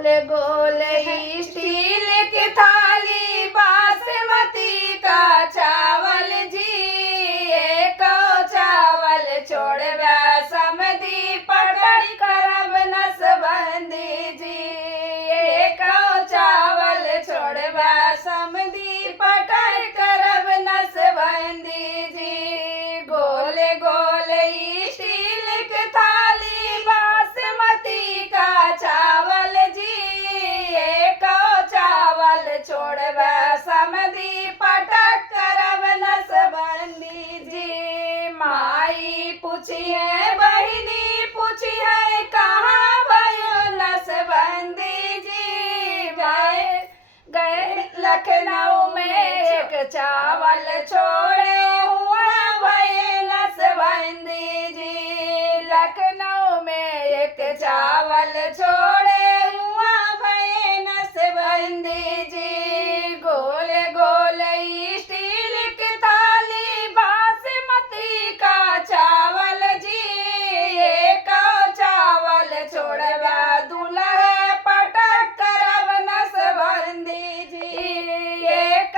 गोल गोल steel की थाली बासमती का चावल जी, एक चावल छोड़वा समधी पटक करब नसबंदी जी, एक चावल छोड़वा समधी पटक करब नसबंदी जी। गोल गोल स्टील की थाली बासमती का चावल जी, एक चावल छोड़वा समधी पटक करब नसबंदी जी। माई पूछिए बहिनी पूछिए कहाँ भयो नसबंदी जी, गए लखनऊ में एक चावल छोड़े हुआ भये नसबंदी जी, लखनऊ में एक चावल छोड़े हुआ भये नसबंदी जी। गोल गोल स्टील की थाली बासमती का चावल जी, एक चावल छोड़वा दूल्हा पटक करब नसबंदी जी, एक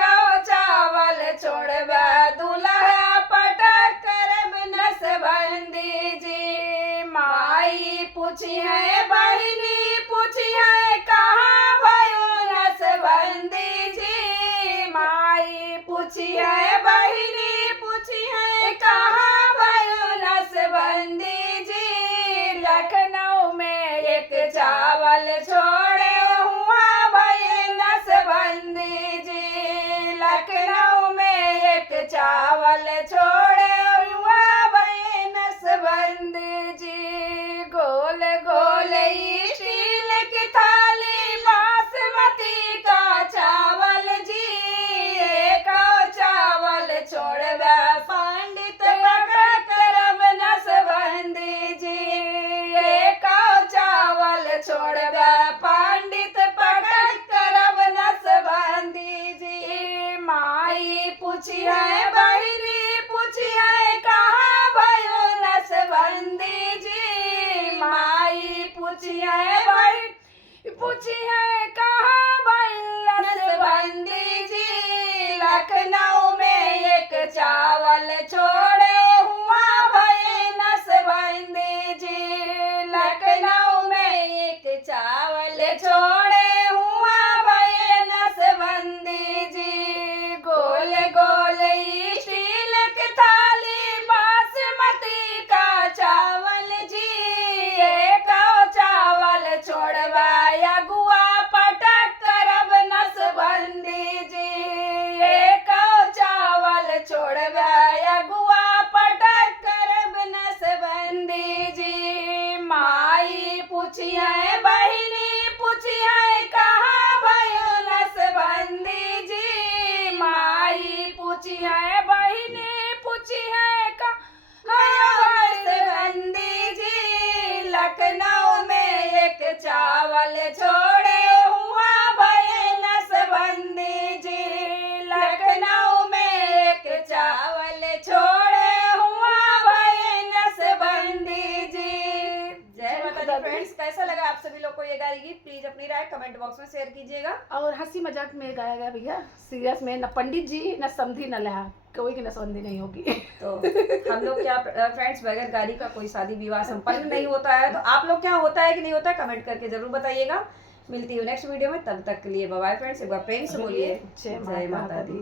चावल छोड़वा दूल्हा पटक करब नसबंदी जी। माई पूछिए बहिनी पूछिए कहाँ भयो नसबंदी जी, माई पूछिए बहिनी पूछिए कहाँ भयो नसबंदी जी, लखनऊ में एक चावल छोड़े हुआ भये नसबंदी जी, लखनऊ में एक चावल छोड़े हुआ भये नसबंदी जी। गोल गोल स्टील की थाली बासमती का चावल जी, एक चावल छोड़वा पंडित पटक करब नसबंदी जी, एक चावल छोड़वा पंडित पटक करब नसबंदी जी। माई पूछिए बहिनी पूछिए कहाँ भयो नसबंदी जी, माई पूछिए बहिनी पूछिए कहाँ भयो नसबंदी जी, लखनऊ में एक चावल छोड़े हुआ भये नसबंदी जी, लखनऊ में एक चावल छोड़े हुआ भये नसबंदी जी। गोल गोल स्टील की थाली बासमती का चावल जी, एक चावल छोड़वा अगुआ पटक करब नसबंदी जी, एक चावल छोड़वा अगुआ पटक करब नसबंदी जी। माई पूछिए बहिनी पूछिए कहाँ भयो नसबंदी जी, माई पूछिए बहिनी पूछिए कहाँ नसबंदी जी, लखनऊ में एक चावल छोड़े हुआ भये नसबंदी जी, लखनऊ में एक चावल छोड़े हुआ भये नसबंदी जी। जय माता दी। फ्रेंड्स, कैसा लगा आप सभी लोग को ये गाने गीत? प्लीज अपनी राय कमेंट बॉक्स में शेयर कीजिएगा। और हंसी मजाक में गाया गया भैया, सीरियस में न पंडित जी न समधी न लहा, कोई की नसबंदी नहीं होगी। तो हम लोग क्या फ्रेंड्स, बगैर गाड़ी का कोई शादी विवाह संपन्न नहीं होता है। तो आप लोग क्या होता है कि नहीं होता है, कमेंट करके जरूर बताइएगा। मिलती हूँ नेक्स्ट वीडियो में, तब तक के लिए बाय बाय फ्रेंड्स। एक बार प्रेम से बोलिए जय माता दी।